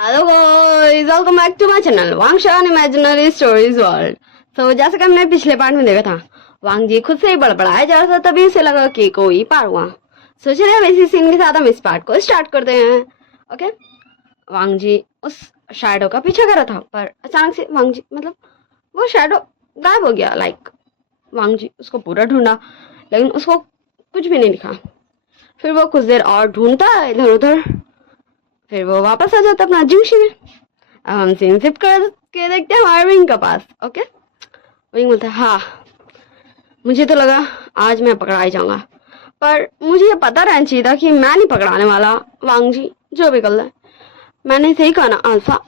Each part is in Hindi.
Hello guys, welcome back to my channel Wangshan imaginary stories world. तो जैसे कि हमने पिछले पार्ट में देखा था, वांग जी खुद से ही बड़बड़ाया जा रहा था, तभी उसे लगा कि कोई पार हुआ। सो चलिए अब इसी सीन के साथ हम इस पार्ट को स्टार्ट करते हैं। ओके, वांग जी उस शैडो का पीछा कर रहा था, पर अचानक से वांग जी वो शैडो गायब हो गया। वांग जी उसको पूरा ढूंढा, लेकिन उसको कुछ भी नहीं दिखा। फिर वो कुछ देर और ढूंढता इधर उधर, फिर वो वापस आ जाता अपना जिमशी में। अब हम सीन शिफ्ट करके देखते हैं हमारे विंग के पास। ओके, विंग बोलता है, हाँ मुझे तो लगा आज मैं पकड़ा ही जाऊंगा, पर मुझे ये पता रहना चाहिए था कि मैं नहीं पकड़ाने वाला। वांग जी जो भी कर रहा है, मैंने सही कहा ना अल्फा।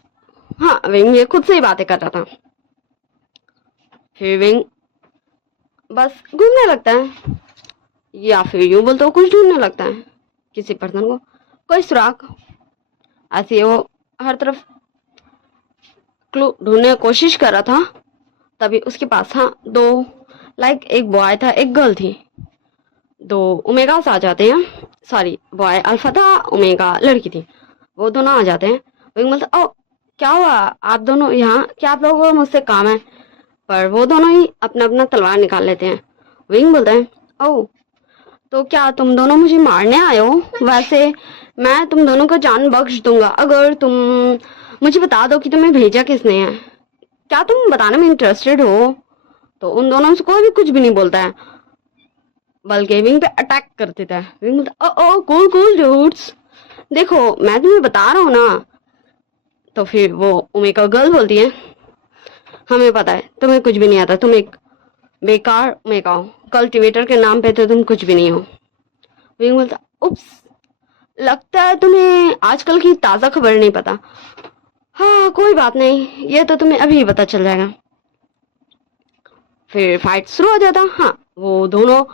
हाँ, विंग ये खुद से ही बातें कर रहा था। फिर विंग बस घूमने लगता है, या फिर यूं बोलते हो कुछ ढूंढने लगता है, किसी पर्सन को, कोई सुराग। ऐसे ही वो हर तरफ क्लू ढूंढने की कोशिश कर रहा था। तभी उसके पास था दो, एक बॉय था एक गर्ल थी। दो ओमेगास आ जाते हैं, सॉरी बॉय अल्फा था, ओमेगा लड़की थी। वो दोनों आ जाते हैं। विंग बोलता, ओ क्या हुआ आप दोनों यहाँ, क्या आप लोगों को मुझसे काम है? पर वो दोनों ही अपना अपना तलवार निकाल लेते हैं। विंग बोलता है, ओ तो क्या तुम दोनों मुझे मारने आए हो? वैसे मैं तुम दोनों को जान बख्श दूंगा अगर तुम मुझे बता दो कि तुम्हें भेजा किसने है। क्या तुम बताने में इंटरेस्टेड हो? तो उन दोनों से कोई भी कुछ भी नहीं बोलता है, बल्कि विंग पे अटैक कर देता है। विंग बोलता, ओ कूल कूल डूड्स, देखो मैं तुम्हें बता रहा हूँ ना। तो फिर वो ओमेगा गर्ल बोलती है, हमें पता है तुम्हें कुछ भी नहीं आता, तुम एक बेकार ओमेगा हो, कल्टीवेटर के नाम पे तो तुम कुछ भी नहीं हो। विंग बोलता, उप्स, लगता है तुम्हें आजकल की ताज़ा खबर नहीं पता। हाँ कोई बात नहीं, ये तो तुम्हें अभी पता चल जाएगा। फिर फाइट शुरू हो जाता। हाँ, वो दोनों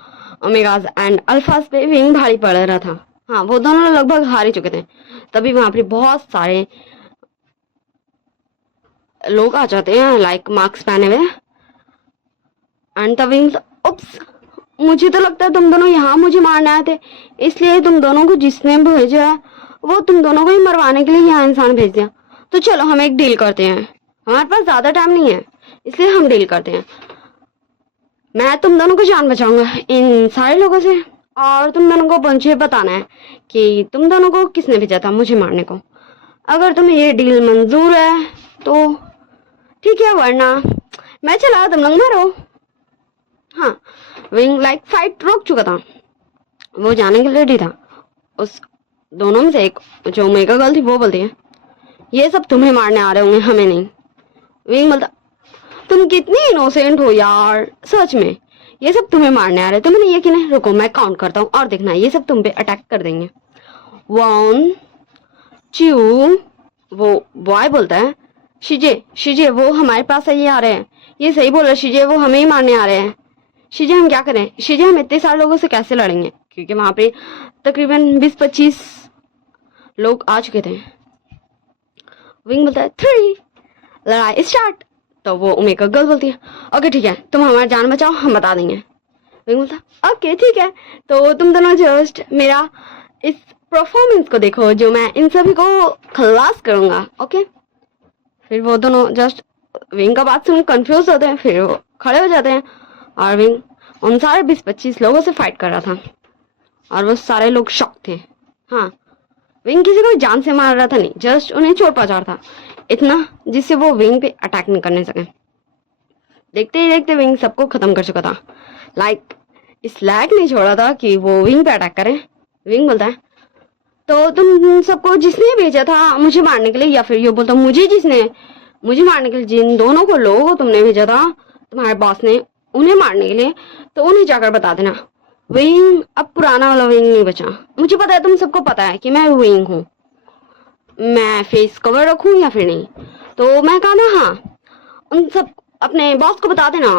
ओमेगाज एंड अल्फास पे विंग भारी पड़ रहा था। हाँ, वो दोनों लगभग हार ही चुके थे। तभी वहां पे बहुत सारे लोग आ जाते हैं, मास्क पहने हुए। एंड द विंग, उप्स, मुझे तो लगता है तुम दोनों यहाँ मुझे मारने आए थे, इसलिए तुम दोनों को जिसने भेजा है वो तुम दोनों को ही मरवाने के लिए यहाँ इंसान भेज दिया। तो चलो हम एक डील करते हैं, हमारे पास ज्यादा टाइम नहीं है, इसलिए हम डील करते हैं। मैं तुम दोनों को जान बचाऊंगा इन सारे लोगों से, और तुम दोनों को मुझे बताना है कि तुम दोनों को किसने भेजा था मुझे मारने को। अगर तुम्हें ये डील मंजूर है तो ठीक है, वरना मैं चला, तुम लोग मारो। हाँ, विंग फाइट रोक चुका था, वो जाने के लिए रेडी था। उस दोनों में से एक जो ओमेगा गर्ल थी वो बोलती है, ये सब तुम्हें मारने आ रहे होंगे, हमें नहीं। विंग बोलता, तुम कितनी इनोसेंट हो यार, सच में ये सब तुम्हें मारने आ रहे, तुम्हें नहीं यकीन है? रुको मैं काउंट करता हूँ और देखना ये सब तुम पे अटैक कर देंगे। 1 2। वो बॉय बोलता है, शिजे शिजे वो हमारे पास ही आ रहे हैं, ये सही बोल रहा है शिजे, वो हमें ही मारने आ रहे हैं। शिजे हम क्या करें? शिजे हम इतने सारे लोगों से कैसे लड़ेंगे? क्योंकि वहां पे तकरीबन 20-25 लोग आ चुके थे। विंग बोलता है 3, लड़ाई स्टार्ट। तो वो ओमेगा गर्ल बोलती है, ओके ठीक है, तुम हमारी जान बचाओ, हम बता देंगे। विंग बोलता, ओके ठीक है, तो तुम दोनों जस्ट मेरा इस परफॉर्मेंस को देखो जो मैं इन सभी को खलास करूंगा। ओके, फिर वो दोनों जस्ट विंग का बात सुन कंफ्यूज होते हैं, फिर वो खड़े हो जाते हैं। और विंग उन सारे 20-25 लोगों से फाइट कर रहा था, और वो सारे लोग शॉक थे। हाँ, विंग किसी को जान से मार रहा था नहीं, जस्ट उन्हें चोट पहुंचा रहा था, इतना जिससे वो विंग पे अटैक नहीं करने सके। देखते ही देखते विंग सबको खत्म कर चुका था। इस लायक नहीं छोड़ा था कि वो विंग पे अटैक करे। विंग बोलता है, तो तुम सबको जिसने भेजा था मुझे मारने के लिए, या फिर ये बोलता मुझे जिसने मुझे मारने के लिए, जिन दोनों को लोगों को तुमने भेजा था तुम्हारे बॉस ने उन्हें मारने के लिए, तो उन्हें जाकर बता देना। विंग अब पुराना वाला विंग नहीं बचा। मुझे पता है तुम सबको पता है कि मैं विंग हूँ, मैं फेस कवर रखूं या फिर नहीं। तो मैं कहा ना, हाँ उन सब अपने बॉस को बता देना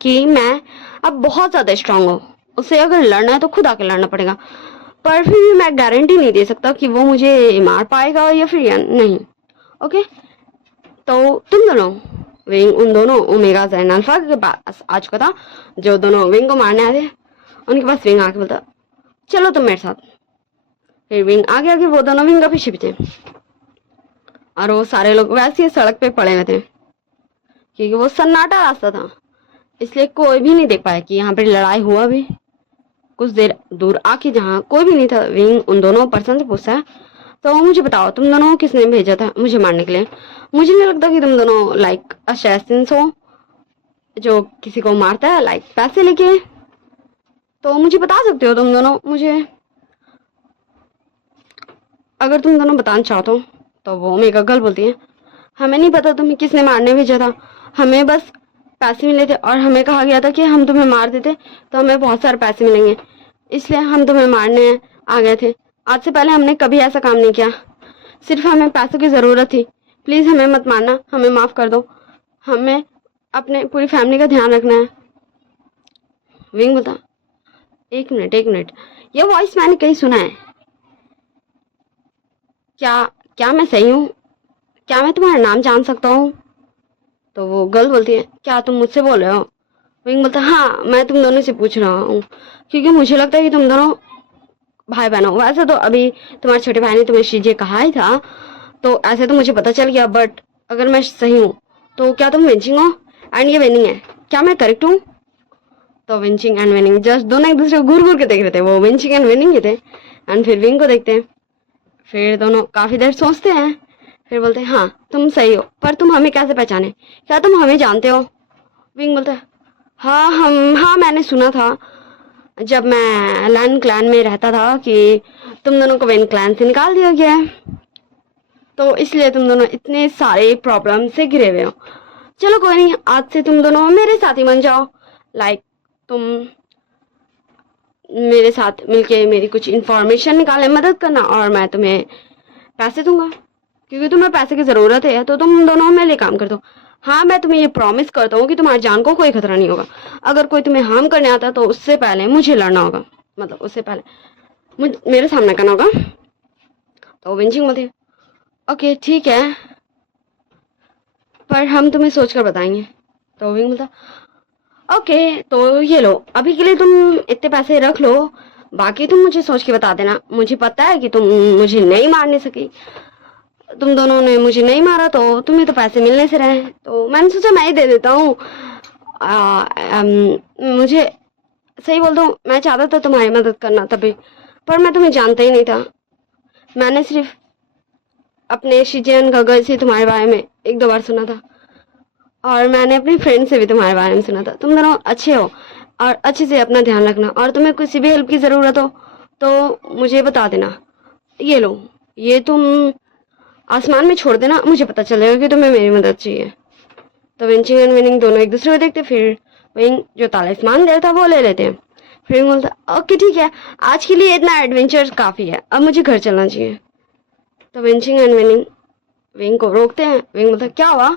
कि मैं अब बहुत ज्यादा स्ट्रांग हूँ, उससे अगर लड़ना है तो खुद आके लड़ना पड़ेगा, पर फिर भी मैं गारंटी नहीं दे सकता कि वो मुझे मार पाएगा या फिर या नहीं। ओके, तो तुम दोनों विंग उन दोनों ओमेगा एंड अल्फा के पास आ चुका था, जो दोनों विंग को मारने आए थे। उनके पास विंग आके बोलता, चलो तुम मेरे साथ। फिर विंग आगे आगे, वो दोनों विंग का पीछे पीछे। और वो सारे लोग वैसे ही सड़क पे पड़े हुए थे क्योंकि वो सन्नाटा रास्ता था, इसलिए कोई भी नहीं देख पाया कि यहाँ पे लड़ाई हुआ भी। कुछ देर दूर आके जहाँ कोई भी नहीं था, विंग उन दोनों पर्सन से पूछता है, तो मुझे बताओ तुम दोनों को किसने भेजा था मुझे मारने के लिए? मुझे नहीं लगता कि तुम दोनों लाइक असैसिन्स हो जो किसी को मारता है लाइक पैसे लेके। तो मुझे बता सकते हो तुम दोनों मुझे, अगर तुम दोनों बताना चाहते हो। तो वो मेगा गर्ल बोलती है, हमें नहीं पता तुम्हें किसने मारने भेजा था, हमें बस पैसे मिले थे और हमें कहा गया था कि हम तुम्हें मार देते तो हमें बहुत सारे पैसे मिलेंगे, इसलिए हम तुम्हें मारने आ गए थे। आज से पहले हमने कभी ऐसा काम नहीं किया, सिर्फ हमें पैसों की ज़रूरत थी। प्लीज़ हमें मत मारना, हमें माफ़ कर दो, हमें अपने पूरी फैमिली का ध्यान रखना है। विंग बोलता, एक मिनट, ये वॉइस मैंने कहीं सुना है, क्या मैं सही हूँ? क्या मैं तुम्हारा नाम जान सकता हूँ? तो वो गर्ल बोलती है, क्या तुम मुझसे बोल रहे हो? विंग बोलता, हाँ मैं तुम दोनों से पूछ रहा हूँ क्योंकि मुझे लगता है कि तुम दोनों भाई बहन हो। वैसे तो अभी तुम्हारे छोटे भाई ने तुम्हें शीजे कहा ही था, तो ऐसे तो मुझे पता चल गया, बट अगर मैं सही हूँ तो क्या तुम विंचिंग हो एंड ये विनिंग है, क्या मैं करेक्ट हूँ? तो विंचिंग एंड विनिंग जस्ट दोनों एक दूसरे को घूर घूर के देख रहे थे, वो विंचिंग एंड विनिंग ही थे। एंड फिर विंग को देखते हैं, फिर दोनों काफ़ी देर सोचते हैं, फिर बोलते हैं, हाँ तुम सही हो, पर तुम हमें कैसे पहचाने? क्या तुम हमें जानते हो? विंग बोलता है, हाँ मैंने सुना था जब मैं लैन क्लैन में रहता था कि तुम दोनों को वेन क्लैन से निकाल दिया गया है, तो इसलिए तुम दोनों इतने सारे प्रॉब्लम से घिरे हुए हो। चलो कोई नहीं, आज से तुम दोनों मेरे साथ ही बन जाओ, लाइक तुम मेरे साथ मिलके मेरी कुछ इन्फॉर्मेशन निकालने में मदद करना और मैं तुम्हें पैसे दूंगा क्योंकि तुम्हें पैसे की ज़रूरत है, तो तुम दोनों मेरे लिए काम कर दो। हाँ मैं तुम्हें ये प्रॉमिस करता हूँ कि तुम्हारी जान को कोई खतरा नहीं होगा। अगर कोई तुम्हें हार्म करने आता तो उससे पहले मुझे लड़ना होगा, मतलब उससे पहले मेरे सामने करना होगा। तो विंचिंग बोलती है, ओके ठीक है, पर हम तुम्हें सोच कर बताएंगे। तो विंग बोलता, ओके तो ये लो, अभी के लिए तुम इतने पैसे रख लो, बाकी तुम मुझे सोच के बता देना। मुझे पता है कि तुम मुझे नहीं मारने सकी, तुम दोनों ने मुझे नहीं मारा तो तुम्हें तो पैसे मिलने से रहे, तो मैंने सोचा मैं ही दे देता हूँ। मुझे सही बोल दूँ, मैं चाहता था तुम्हारी मदद करना तभी, पर मैं तुम्हें जानता ही नहीं था। मैंने सिर्फ अपने शिजियन गगल से तुम्हारे बारे में एक दो बार सुना था और मैंने अपने फ्रेंड से भी तुम्हारे बारे में सुना था। तुम दोनों अच्छे हो और अच्छे से अपना ध्यान रखना, और तुम्हें किसी भी हेल्प की ज़रूरत हो तो मुझे बता देना। ये लो, ये तुम आसमान में छोड़ देना, मुझे पता चलेगा कि तुम्हें मेरी मदद चाहिए। तो विंचिंग एंड विनिंग दोनों एक दूसरे को देखते, फिर विंग जो तालिस्मान देता वो ले लेते हैं। फिर विंग बोलता, ओके ठीक है, आज के लिए इतना एडवेंचर काफ़ी है, अब मुझे घर चलना चाहिए। तो विंचिंग एंड विनिंग विंग को रोकते हैं। विंग बोलता, क्या हुआ?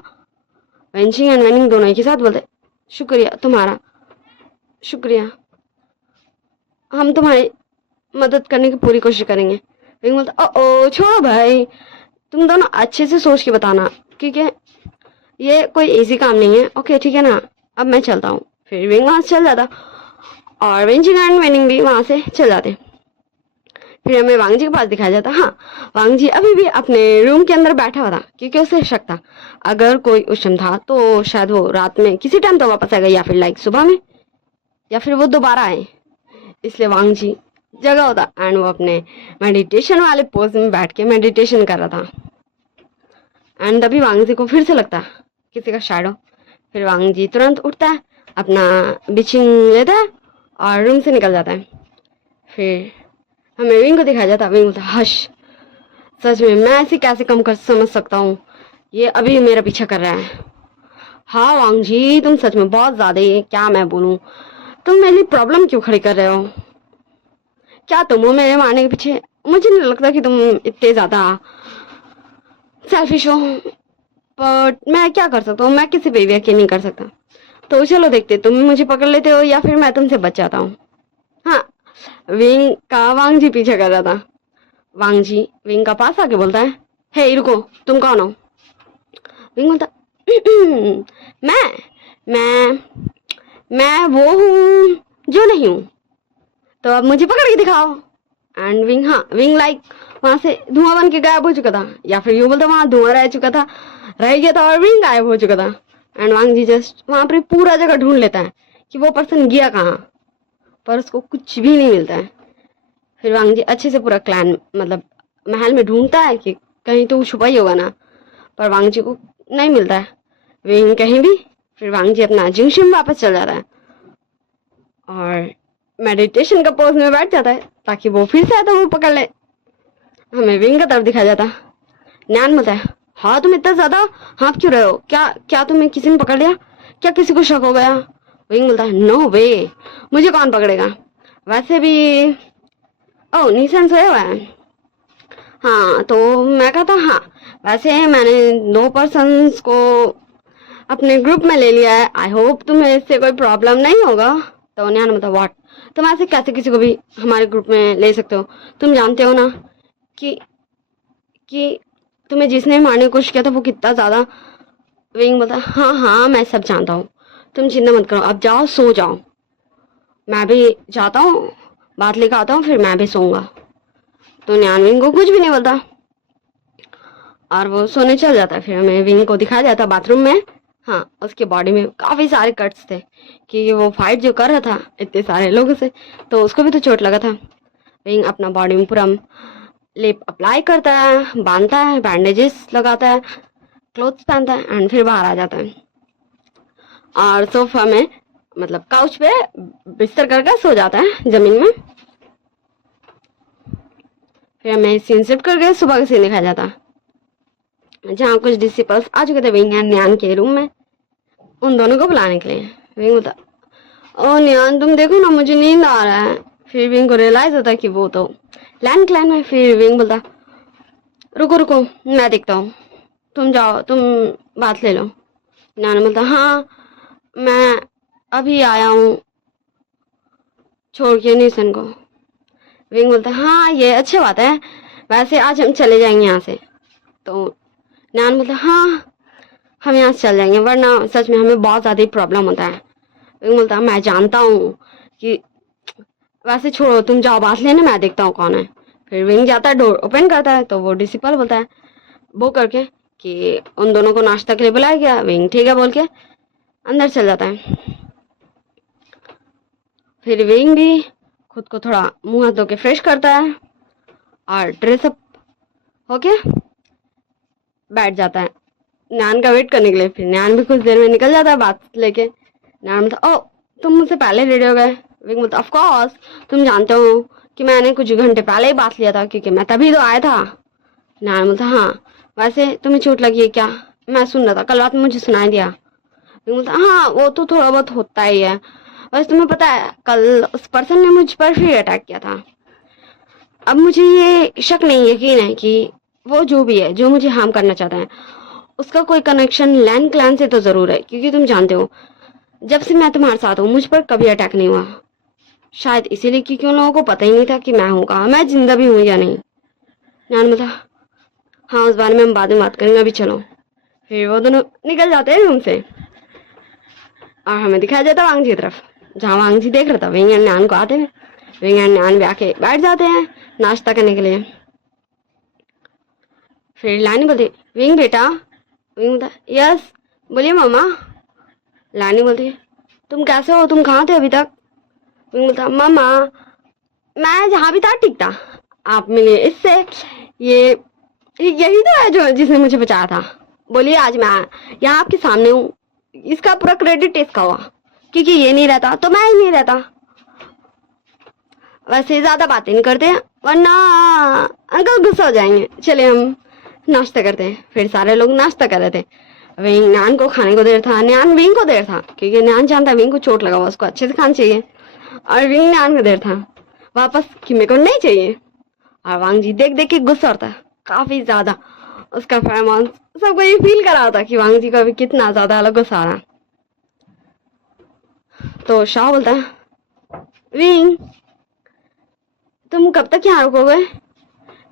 विंचिंग एंड विनिंग दोनों एक ही साथ बोलते, शुक्रिया तुम्हारा, शुक्रिया, हम तुम्हारी मदद करने की पूरी कोशिश करेंगे। विंग बोलता, ओ छोड़ो भाई, तुम दोनों अच्छे से सोच के बताना क्योंकि ये कोई इजी काम नहीं है। ओके ठीक है ना, अब मैं चलता हूँ। फिर विंग वहाँ से चल जाता और विंचिंग एंड विनिंग भी वहाँ से चल जाते। फिर हमें वांग जी के पास दिखाया जाता। हाँ, वांग जी अभी भी अपने रूम के अंदर बैठा हुआ था क्योंकि उसे शक था अगर कोई उष्म था तो शायद वो रात में किसी टाइम तो वापस आएगा, या फिर लाइक सुबह में, या फिर वो दोबारा आए। इसलिए वांग जी जगा होता एंड वो अपने मेडिटेशन वाले पोज में बैठ के मेडिटेशन कर रहा था। एंड तभी वांग जी को फिर से लगता किसी का शैडो। फिर वांग जी तुरंत उठता है, अपना बिचिंग लेता है और रूम से निकल जाता है। फिर हमें विंग को दिखाया जाता। विंग बोलता, हश, सच में मैं ऐसे कैसे कम कर समझ सकता हूँ, ये अभी मेरा पीछा कर रहा है। हाँ वांग जी, तुम सच में बहुत ज़्यादा ही, क्या मैं बोलूँ, तुम मेरे लिए प्रॉब्लम क्यों खड़ी कर रहे हो? क्या तुम हो मेरे मारने के पीछे? मुझे नहीं लगता कि तुम इतने ज़्यादा सेल्फिश हो, बट मैं क्या कर सकता हूँ, मैं किसी पे भी यकीन नहीं कर सकता। तो चलो देखते, तुम मुझे पकड़ लेते हो या फिर मैं तुमसे बच जाता हूँ। हाँ, विंग का वांग जी पीछे कर रहा था। वांग जी विंग का पास आके बोलता है, हे रुको, तुम कौन हो? विंग बोलता, मैं मैं वो हूँ जो नहीं हूँ, तो अब मुझे पकड़ के दिखाओ। एंड विंग, हाँ विंग लाइक वहां से धुआं बन के गायब हो चुका था, या फिर यूं बोलते वहां धुआं रह चुका था, रह गया था और विंग गायब हो चुका था। एंड वांग जी जस्ट वहां पर पूरा जगह ढूंढ लेता है कि वो पर्सन गया कहाँ, पर उसको कुछ भी नहीं मिलता है। फिर वांग जी अच्छे से पूरा क्लैन मतलब महल में ढूंढता है कि कहीं तो छुपा ही होगा ना, पर वांग जी को नहीं मिलता है विंग कहीं भी। फिर वांग जी अपना जिंगशिम वापस चल जाता है और मेडिटेशन का पोज में बैठ जाता है ताकि वो फिर से आता वो पकड़ ले। हमें विंग का तरफ दिखाया जाता है। न्यान बोलता है, हाँ तुम इतना ज्यादा हाँफ क्यों रहे हो, क्या क्या तुम्हें किसी ने पकड़ लिया, क्या किसी को शक हो गया? विंग बोलता है, नो वे, मुझे कौन पकड़ेगा, वैसे भी ओ निशान सोया हुआ है। हाँ तो मैं कहता, हाँ वैसे मैंने 2 पर्सन्स को अपने ग्रुप में ले लिया है, आई होप तुम्हें इससे कोई प्रॉब्लम नहीं होगा। तो न्यान बोलता, व्हाट, तुम ऐसे कैसे किसी को भी हमारे ग्रुप में ले सकते हो, तुम जानते हो ना कि तुम्हें जिसने मारने की कोशिश किया था वो कितना ज्यादा। विंग बोलता, हाँ हाँ मैं सब जानता हूँ, तुम चिंता मत करो, अब जाओ सो जाओ, मैं भी जाता हूँ बात लेकर आता हूँ, फिर मैं भी सोऊंगा। तो न्यान विंग को कुछ भी नहीं बोलता और वो सोने चल जाता है। फिर हमें विंग को दिखाया जाता बाथरूम में, हाँ उसके बॉडी में काफी सारे कट्स थे कि वो फाइट जो कर रहा था इतने सारे लोगों से, तो उसको भी तो चोट लगा था। विंग अपना बॉडी में पूरा लेप अप्लाई करता है, बांधता है, बैंडेजेस लगाता है, क्लोथ्स पहनता है एंड फिर बाहर आ जाता है और सोफा में मतलब काउच पे बिस्तर करके सो जाता है जमीन में। फिर हमें सीन शिफ्ट करके सुबह का सीन दिखाया जाता है जहाँ कुछ डिसिपल्स आ चुके थे विंग एंड न्यान के रूम में उन दोनों को बुलाने के लिए। विंग बोलता, ओ न्यान तुम देखो ना मुझे नींद आ रहा है। फिर विंग को रियलाइज होता है कि वो तो लैंड क्लैन है। फिर विंग बोलता, रुको रुको मैं देखता हूँ, तुम जाओ तुम बात ले लो। न्यान बोलता, हाँ मैं अभी आया हूँ छोड़ के निशन को। विंग बोलता, हाँ ये अच्छी बात है, वैसे आज हम चले जाएंगे यहाँ से। तो न्यान बोलता, हाँ हम यहाँ से चल जाएंगे वरना सच में हमें बहुत ज़्यादा ही प्रॉब्लम होता है। विंग बोलता, मैं जानता हूँ कि वैसे छोड़ो तुम जाओ बात लेने, मैं देखता हूँ कौन है। फिर विंग जाता है, डोर ओपन करता है तो वो डिसिपल बोलता है वो करके कि उन दोनों को नाश्ता के लिए बुलाया गया। विंग ठीक है बोल के अंदर चल जाता है। फिर विंग भी खुद को थोड़ा मुंह हाथ धो के फ्रेश करता है और ड्रेसअप होके बैठ जाता है न्यान का वेट करने के लिए। फिर न्यान भी कुछ देर में निकल जाता है बात लेके। न्यान बोलता, ओ तुम मुझसे पहले रेडी हो गए? विंग बोलता, ऑफ कोर्स, तुम जानते हो कि मैंने कुछ घंटे पहले ही बात लिया था क्योंकि मैं तभी तो आया था। न्यान बोलता, हाँ वैसे तुम्हें चोट लगी है क्या, मैं सुन रहा था कल रात में मुझे सुनाई दिया। विंग बोलता, हाँ वो तो थोड़ा बहुत होता ही है, वैसे तुम्हें पता है कल उस पर्सन ने मुझ पर फिर अटैक किया था। अब मुझे ये शक नहीं यकीन है कि वो जो भी है जो मुझे हार्म करना चाहता है उसका कोई कनेक्शन लैंड क्लैन से तो जरूर है, क्योंकि तुम जानते हो जब से मैं तुम्हारे साथ हूँ मुझ पर कभी अटैक नहीं हुआ, शायद इसीलिए क्योंकि उन लोगों को पता ही नहीं था कि मैं हूँ कहाँ, मैं जिंदा भी हूँ या नहीं। न्यान बोला, हाँ उस बारे में हम बाद में बात करेंगे, अभी चलो। फिर वो दोनों निकल जाते हैं रूम से और हमें दिखाया जाता है वांग जी की तरफ जहाँ वांग जी देख रहा था विंग एंड न्यान को आते हुए। विंग एंड न्यान भी आके बैठ जाते हैं नाश्ता करने के लिए। फिर लानी बोलती, विंग बेटा। विंग बोलता, यस बोलिए मामा। लानी बोलती, तुम कैसे हो, तुम कहाँ थे अभी तक? विंग बोलता, मामा मैं जहाँ भी था ठीक था, आप मिले इससे, ये यही तो है जो जिसने मुझे बचाया था। बोलिए आज मैं यहाँ आपके सामने हूँ, इसका पूरा क्रेडिट इसका हुआ, क्योंकि ये नहीं रहता तो मैं ही नहीं रहता। वैसे ज्यादा बातें नहीं करते वरना अंकल गुस्सा हो जाएंगे, चले हम नाश्ता करते हैं। फिर सारे लोग नाश्ता कर रहे थे। विंग न्यान को खाने को देर था, न्यान विंग को देर था क्योंकि न्यान जानता है विंग को चोट लगा हुआ, उसको अच्छे से खाना चाहिए, और विंग न्यान को देर था वापस कि मेरे को नहीं चाहिए। और वांग जी देख देख के गुस्सा होता है काफी ज्यादा, उसका फरमान सबको ये फील करा होता कि वांग जी को अभी कितना ज्यादा अलग गुस्सा आ रहा। तो शाह बोलता है, विंग तुम कब तक यहाँ रुकोगे,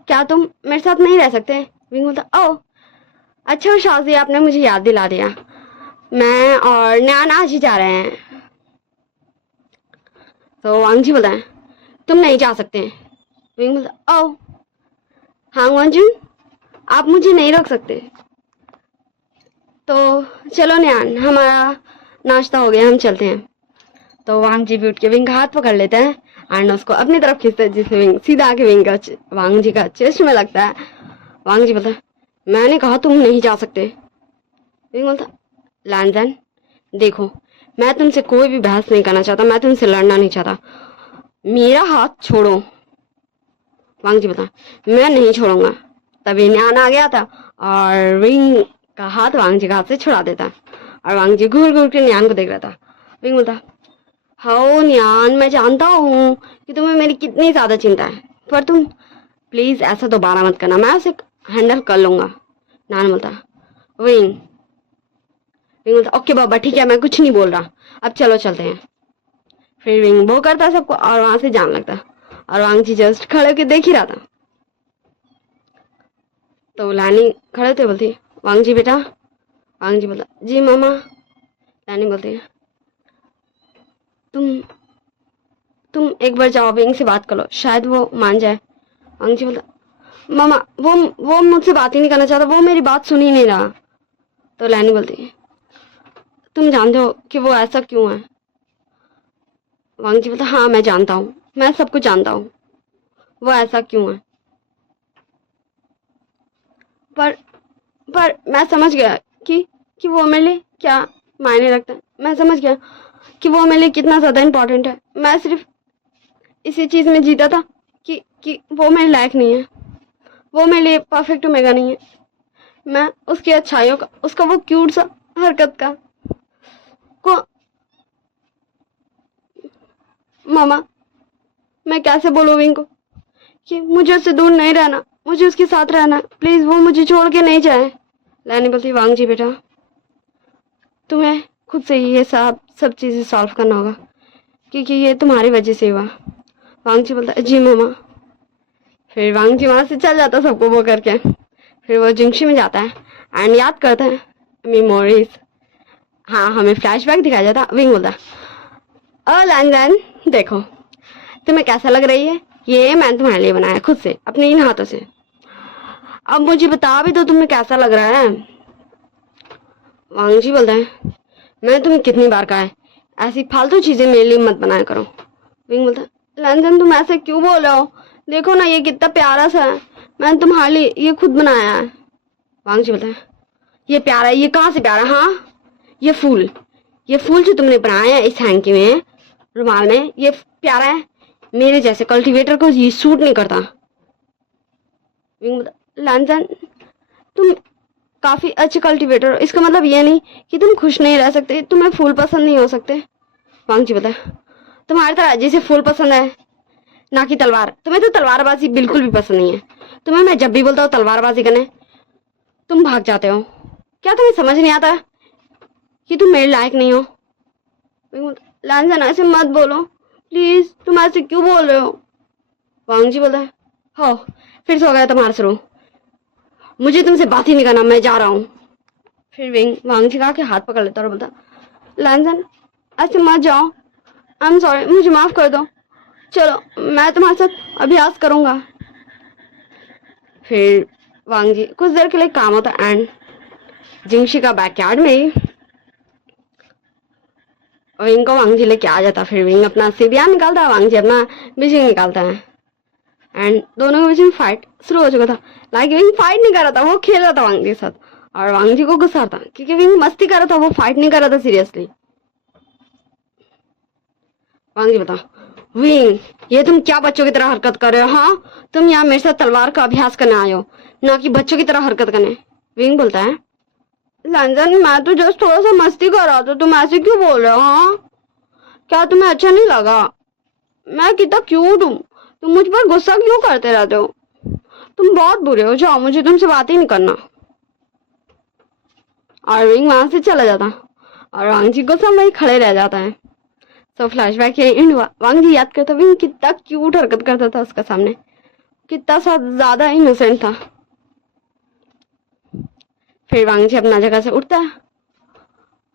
क्या तुम मेरे साथ नहीं रह सकते? विंग बोलता, ओ अच्छा शाह जी आपने मुझे याद दिला दिया, मैं और न्यान आज ही जा रहे हैं। तो वांग जी बोलता है, तुम नहीं जा सकते, विंग बोलता ओ हाँ वांजुन, आप मुझे नहीं रोक सकते। तो चलो न्यान, हमारा नाश्ता हो गया, हम चलते हैं। तो वांग जी भी उठ के विंग का हाथ पकड़ लेते हैं एंड उसको अपनी तरफ खींचते हैं, जिससे विंग सीधा आके वांग जी का चेस्ट में लगता है। वांग जी बोलता है मैंने कहा तुम नहीं जा सकते। विंग बोलता लैंजन देखो, मैं तुमसे कोई भी बहस नहीं करना चाहता, मैं तुमसे लड़ना नहीं चाहता, मेरा हाथ छोड़ो। वांग जी बता मैं नहीं छोड़ूंगा। तभी न्यान आ गया था और विंग का हाथ वांग जी का हाथ से छुड़ा देता, और वांग जी घूर घूर के न्यान को देख रहा था। विंग बोलता हाँ न्यान, मैं जानता हूँ कि तुम्हें मेरी कितनी ज्यादा चिंता है, पर तुम प्लीज ऐसा दोबारा मत करना, मैं उसे हैंडल कर लूंगा। न्यान बोलता विंग विंग बोलता ओके बाबा ठीक है, मैं कुछ नहीं बोल रहा, अब चलो चलते हैं। फिर विंग वो करता सबको और वहां से जाने लगता, और वांग जी जस्ट खड़े होकर देख ही रहा था। तो लानी खड़े थे, बोलती वांग जी बेटा। वांग जी बोलता जी मामा। लानी बोलती है तुम एक बार जाओ विंग से बात करो, शायद वो मान जाए। वांग जी बोलता मामा वो मुझसे बात ही नहीं करना चाहता, वो मेरी बात सुन ही नहीं रहा। तो लानी बोलती है तुम जानते हो कि वो ऐसा क्यों है। वांग जी बोलता हाँ मैं जानता हूँ, मैं सब कुछ जानता हूँ, वो ऐसा क्यों है। पर पर मैं समझ गया कि वो मेरे लिए क्या मायने रखता है, मैं समझ गया कि वो मेरे लिए कितना ज़्यादा इम्पोर्टेंट है। मैं सिर्फ इसी चीज़ में जीता था कि वो मेरे लायक नहीं है, वो मेरे लिए परफेक्ट ओमेगा नहीं है। मैं उसकी अच्छाइयों का, उसका वो क्यूट सा हरकत का को मामा मैं कैसे बोलूँ विंग को कि मुझे उससे दूर नहीं रहना, मुझे उसके साथ रहना, प्लीज़ वो मुझे छोड़ के नहीं जाए। लैनी बोलती वांग जी बेटा तुम्हें खुद से ही ये सब चीज़ें सॉल्व करना होगा, क्योंकि ये तुम्हारी वजह से हुआ। वांग जी बोलता जी मामा। फिर वांग जी वहाँ से चल जाता सबको वो करके। फिर वो जिंगशी में जाता है एंड याद करता है मेमोरीज। हाँ हमें फ्लैशबैक दिखाया जाता। विंग बोलता लैन देखो तुम्हें कैसा लग रही है, ये मैंने तुम्हारे लिए बनाया खुद से अपने इन हाथों से, अब मुझे बता भी दो तुम्हें कैसा लग रहा है। वांग जी बोलता है मैंने तुम्हें कितनी बार कहा है ऐसी फालतू चीजें मेरे लिए मत बनाया करो। विंग बोलता है लैंजन तुम ऐसे क्यों बोल रहे हो, देखो ना ये कितना प्यारा सा है, मैंने तुम्हारे लिए ये खुद बनाया है। वांग जी बोलता है ये प्यारा है, ये कहाँ से प्यारा, हाँ ये फूल जो तुमने बनाया है इस हैंकी में रुमाल में, ये प्यारा है, मेरे जैसे कल्टीवेटर को ये सूट नहीं करता। विंग बोलता लैंजन तुम काफी अच्छे कल्टीवेटर हो, इसका मतलब ये नहीं कि तुम खुश नहीं रह सकते, तुम्हें फूल पसंद नहीं हो सकते। वांग जी बोलता है तुम्हारी तरह जैसे फूल पसंद है ना कि तलवार, तुम्हें तो तलवारबाजी बिल्कुल भी पसंद नहीं है, तुम्हें मैं जब भी बोलता हूँ तलवारबाजी करने तुम भाग जाते हो, क्या तुम्हें समझ नहीं आता कि तुम मेरे लायक नहीं हो। लैंजन ऐसे मत बोलो प्लीज, तुम ऐसे क्यों बोल रहे हो। वांग जी बोलता है हो फिर से हो गया तुम्हारा शुरू, मुझे तुमसे बात ही नहीं करना, मैं जा रहा हूँ। फिर विंग वांग जी का के हाथ पकड़ लेता और बोलता लैंजन ऐसे मत जाओ, आई एम सॉरी, मुझे माफ कर दो, चलो मैं तुम्हारे साथ अभ्यास करूंगा। फिर वांग जी कुछ देर के लिए काम होता एंड जिंगशी का बैकयार्ड में ही विंग को वांग जी लेके आ जाता। फिर विंग अपना सीढ़ियाँ निकालता है, वांग जी अपना बिशिंग निकालता है एंड दोनों के बीच में फाइट शुरू हो चुका था। लाइक विंग फाइट नहीं कर रहा था, वो खेल रहा था वांग जी के साथ, और वांग जी को गुस्सा था क्योंकि विंग मस्ती कर रहा था, वो फाइट नहीं कर रहा था सीरियसली। वांग जी बता विंग ये तुम क्या बच्चों की तरह हरकत कर रहे हो, हाँ तुम यहाँ मेरे साथ तलवार का अभ्यास करने आए हो ना कि बच्चों की तरह हरकत करने। विंग बोलता है लंजन मैं तो जस्ट थोड़ा सा मस्ती कर रहा था, तुम ऐसे क्यों बोल रहे हो, हाँ क्या तुम्हें अच्छा नहीं लगा, मैं कितना क्यूट हूँ, तुम मुझ पर गुस्सा क्यों करते रहते हो, तुम बहुत बुरे हो, जाओ मुझे तुमसे बात ही नहीं करना। और विंग वहां से चला जाता और वांग जी को सब वही खड़े रह जाता है। तो फ्लैशबैक ये एंड हुआ। वांग जी याद करता विंग कितना क्यूट हरकत करता था उसका सामने, कितना सा ज्यादा इनोसेंट था। फिर वांग जी अपना जगह से उठता है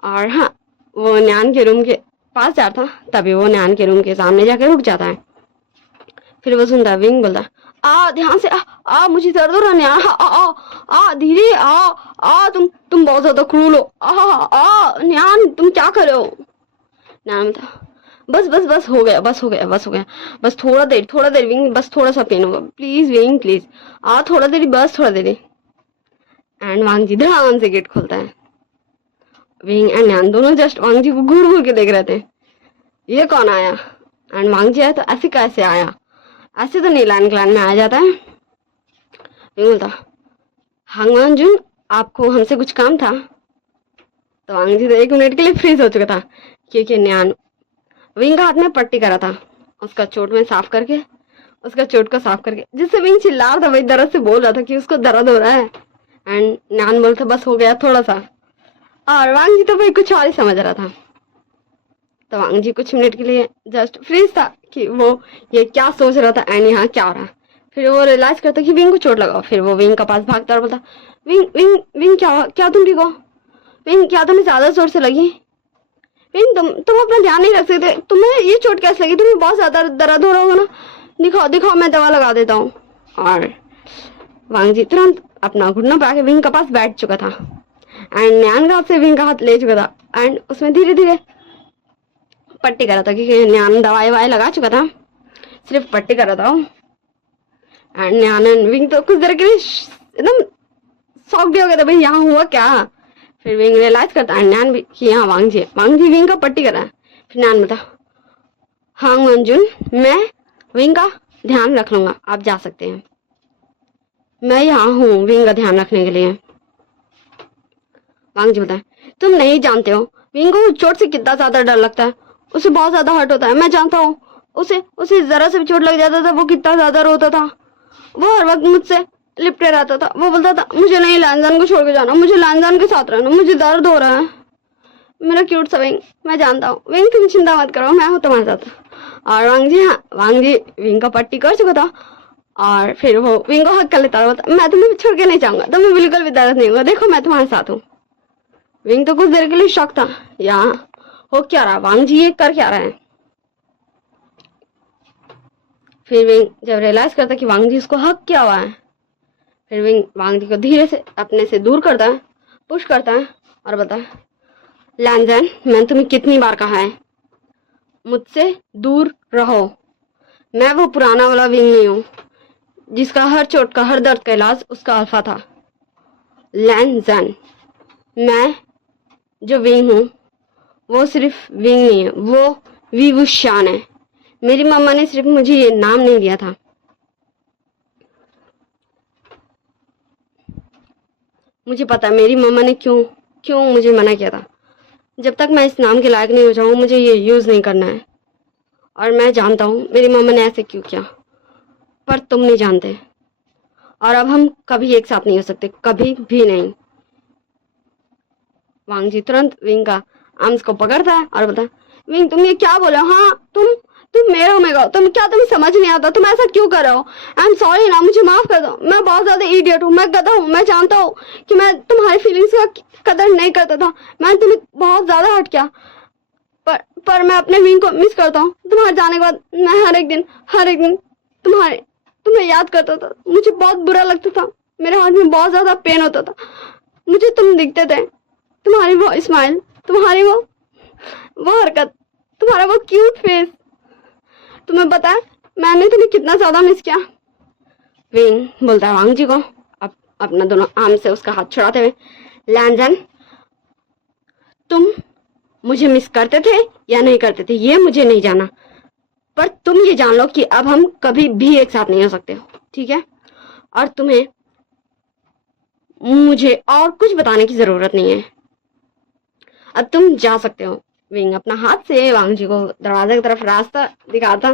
और हाँ वो न्यान के रूम के पास जाता, तभी वो न्यान के रूम के सामने जाकर रुक जाता है। फिर वो सुनता है, विंग बोलता है, ध्यान से, मुझे दर्द हो रहा है, धीरे, तुम बहुत ज्यादा क्रूर हो, न्यान तुम क्या कर रहे हो। न्यान बोलता, बस हो गया, बस थोड़ा देर विंग, बस थोड़ा सा पेन होगा, प्लीज विंग प्लीज, थोड़ा देरी, बस थोड़ा देरी। एंड वांगजी ध्यान से गेट खोलता है। विंग एंड न्यान दोनों जस्ट वांगजी को घूर घूर के देख रहे थे, ये कौन आया। एंड वांगजी आया तो ऐसे कैसे आया, ऐसे तो नहीं लाइन क्लान में आ जाता है। विंग बोलता, हांगवान जुन आपको हमसे कुछ काम था। तो वांगजी तो 1 मिनट के लिए फ्रीज हो चुका था, क्योंकि न्यान विंग का हाथ में पट्टी करा था, उसका चोट को साफ करके, जिससे विंग चिल्ला रहा था, वही दर्द से बोल रहा था कि उसको दर्द हो रहा है। एंड न्यान बोलता, बस हो गया थोड़ा सा। और वांगजी तो भाई कुछ और ही समझ रहा था। तो वांगजी कुछ मिनट के लिए जस्ट फ्रीज था कि वो ये क्या सोच रहा था एंड यहाँ क्या हो रहा है। फिर वो रियलाइज करता कि विंग को चोट लगा। फिर वो विंग के पास भागता और बोलता, विंग क्या तुम ठीक हो? विंग क्या तुम्हें ज्यादा जोर से लगी? विंग तुम अपना ध्यान नहीं रख सकते, तुम्हें ये चोट कैसे लगी? तुम्हें बहुत ज्यादा दर्द हो रहा होगा ना, दिखाओ मैं दवा लगा देता हूँ। और वांगजी तुरंत अपना घुटना पे आके विंग के पास बैठ चुका था एंड न्यान का हाथ से विंग का हाथ ले चुका था एंड उसमें धीरे धीरे पट्टी करा था, क्योंकि न्यान दवाई लगा चुका था, सिर्फ पट्टी करा था। एंड न्यान एंड विंग तो कुछ देर के लिए एकदम शॉक भी हो गया था, भाई यहाँ हुआ क्या। फिर विंग रियलाइज करता है न्यान भी कि यहाँ वांगजी विंग का पट्टी करा है। फिर न्यान बता, हाँ मंजुन, मैं विंग का ध्यान रख लूंगा, आप जा सकते हैं, मैं यहाँ हूँ विंग का ध्यान रखने के लिए। वांगजी बताए, तुम नहीं जानते हो विंग को चोट से कितना ज्यादा डर लगता है, उसे बहुत ज्यादा हर्ट होता है, मैं जानता हूँ। उसे जरा से भी चोट लग जाता था वो कितना ज्यादा रोता था, वो हर वक्त मुझसे लिपटे रहता था, वो बोलता था मुझे नहीं लैंजान को छोड़ के जाना, मुझे लैंजान के साथ रहना, मुझे दर्द हो रहा है। मेरा क्यूट सा विंग, मैं जानता हूँ विंग, तुम चिंता मत करो, मैं हूँ तुम्हारे साथ। और वांगजी विंग का पट्टी कर चुका था और फिर वो विंग को हक कर लेता था, मैं तुम्हें छोड़ के नहीं जाऊंगा, तुम्हें बिल्कुल भी दर्द नहीं होगा, देखो मैं तुम्हारे साथ हूँ। विंग तो कुछ देर के लिए शॉक था, यहाँ हो क्या रहा, वांगजी ये कर क्या रहा है। फिर विंग जब रियलाइज करता कि वांगजी उसको हक क्या हुआ है, फिर विंग वांगजी को धीरे से अपने से दूर करता है, पुश करता है और बताता है, लैंजान, मैंने तुम्हें कितनी बार कहा है मुझसे दूर रहो, मैं वो पुराना वाला विंग नहीं हूँ जिसका हर चोट का हर दर्द का इलाज उसका अल्फा था। लैंजान, मैं जो विंग हूँ वो सिर्फ विंग नहीं है, वो विवुशान है। मेरी मम्मा ने सिर्फ मुझे ये नाम नहीं दिया था, मुझे पता है मेरी मम्मा ने क्यों मुझे मना किया था। जब तक मैं इस नाम के लायक नहीं हो जाऊँ मुझे ये यूज नहीं करना है, और मैं जानता हूँ मेरी मम्मा ने ऐसे क्यों किया, पर तुम नहीं जानते। और अब हम कभी एक साथ नहीं हो सकते, कभी भी नहीं। वांगजी तुरंत विंग का आर्म्स को पकड़ता है और बोलता है, विंग तुम ये क्या बोले? हाँ तुम मेरे ओमेगा, तुम्हें समझ नहीं आता, तुम ऐसा क्यों कर रहे हो? आई एम सॉरी ना, मुझे माफ कर दो, मैं बहुत ज्यादा इडियट हूँ, मैं गधा हूँ, मैं जानता हूँ कि मैं तुम्हारी फीलिंग्स का कदर नहीं करता था, मैंने तुम्हें बहुत ज्यादा हर्ट किया, पर मैं अपने विंग को मिस करता हूँ। तुम्हारे जाने के बाद मैं हर एक दिन तुम्हें याद करता था, मुझे बहुत बुरा लगता था, मेरे हाथ में बहुत ज्यादा पेन होता था, मुझे तुम दिखते थे, तुम्हारी वो स्माइल, तुम्हारी वो हरकत, तुम्हारा वो क्यूट फेस, तुम्हें पता है मैंने तुम्हें कितना ज्यादा मिस किया। विंग बोलता है वांगजी को अपना दोनों आर्म से उसका हाथ छुड़ाते हुए, लैंजान, तुम मुझे मिस करते थे या नहीं करते थे ये मुझे नहीं जाना, पर तुम ये जान लो कि अब हम कभी भी एक साथ नहीं हो सकते हो, ठीक है? और तुम्हें मुझे और कुछ बताने की जरूरत नहीं है, अब तुम जा सकते हो। विंग अपना हाथ से वांगजी को दरवाजे की तरफ रास्ता दिखाता।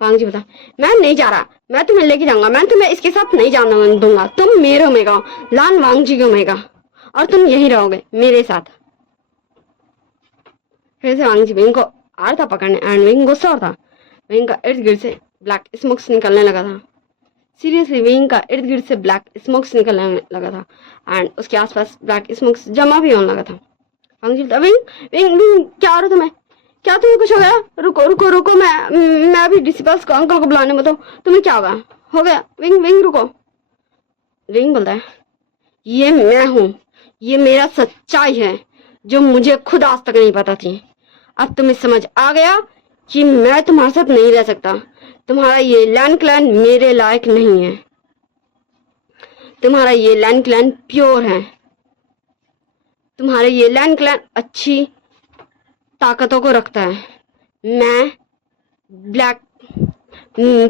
वांगजी बता, मैं नहीं जा रहा, मैं तुम्हें लेके जाऊंगा, मैं तुम्हें इसके साथ नहीं जाने दूंगा, तुम मेरे ओमेगा हो, लान वांगजी के ओमेगा, और तुम यहीं रहोगे मेरे साथ। फिर से वांगजी विंग को आ रहा था पकड़ने एंड विंग गुस्सा था। विंग का इर्द गिर्द से ब्लैक स्मोक्स निकलने लगा था, सीरियसली विंग का इर्द गिर्द से ब्लैक स्मोक्स निकलने लगा था एंड उसके आसपास ब्लैक स्मोक्स जमा भी होने लगा था। वांगजी बोलता, विंग क्या हो रहा तुम्हें? क्या तुम्हें कुछ हो गया? रुको रुको रुको, मैं अभी डिसिपल्स को अंकल को बुलाने में, तो तुम्हें क्या हो गया? विंग विंग रुको। विंग बोलता है ये मैं हूँ, ये मेरा सच्चाई है जो मुझे खुद आज तक नहीं पता थी। अब तुम्हें समझ आ गया कि मैं तुम्हारे साथ नहीं रह सकता। तुम्हारा ये लैंड क्लैन मेरे लायक नहीं है। तुम्हारा ये लैंड क्लैन प्योर है। तुम्हारा ये लैंड क्लैन अच्छी ताकतों को रखता है। मैं ब्लैक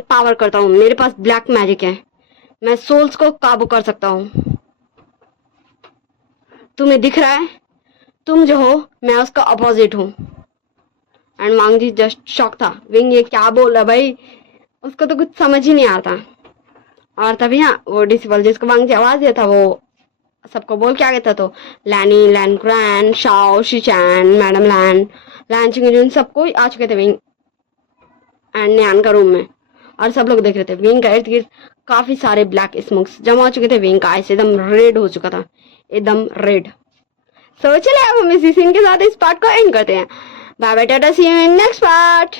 पावर करता हूँ, मेरे पास ब्लैक मैजिक है। मैं सोल्स को काबू कर सकता हूँ। तुम्हें दिख रहा है? तुम जो हो मैं उसका अपोजिट हूँ। And Wang ji just shock था। विंग ये क्या बोल रहा भाई, उसको तो कुछ समझ ही नहीं आता। और तभी हाँ वो डिसिबल जिसको वांग जी आवाज दिया था वो सबको बोल के आ गया था। तो लैनी, लैन ग्रैंड, शाओ, शिचैन, मैडम लैन, लैन चिंगजून सबको आ चुके थे विंग एंड न्यान का रूम में। और सब लोग देख रहे थे विंग का इर्द गिर्द काफी सारे ब्लैक स्मोक्स जमा हो चुके थे। विंग का आइस एकदम रेड हो चुका था, एकदम रेड। सो चलिए अब हम इसी सीन के साथ इस पार्ट को एंड करते हैं। Bye bye, tata, see you in next part.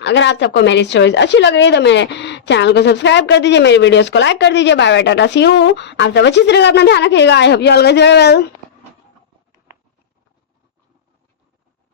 अगर आप सबको मेरी स्टोरीज अच्छी लग रही है तो मेरे चैनल को सब्सक्राइब कर दीजिए, मेरी वीडियोस को लाइक कर दीजिए। Bye bye, tata, see you. आप सब अच्छी तरह अपना ध्यान रखिएगा। I hope you all guys very well.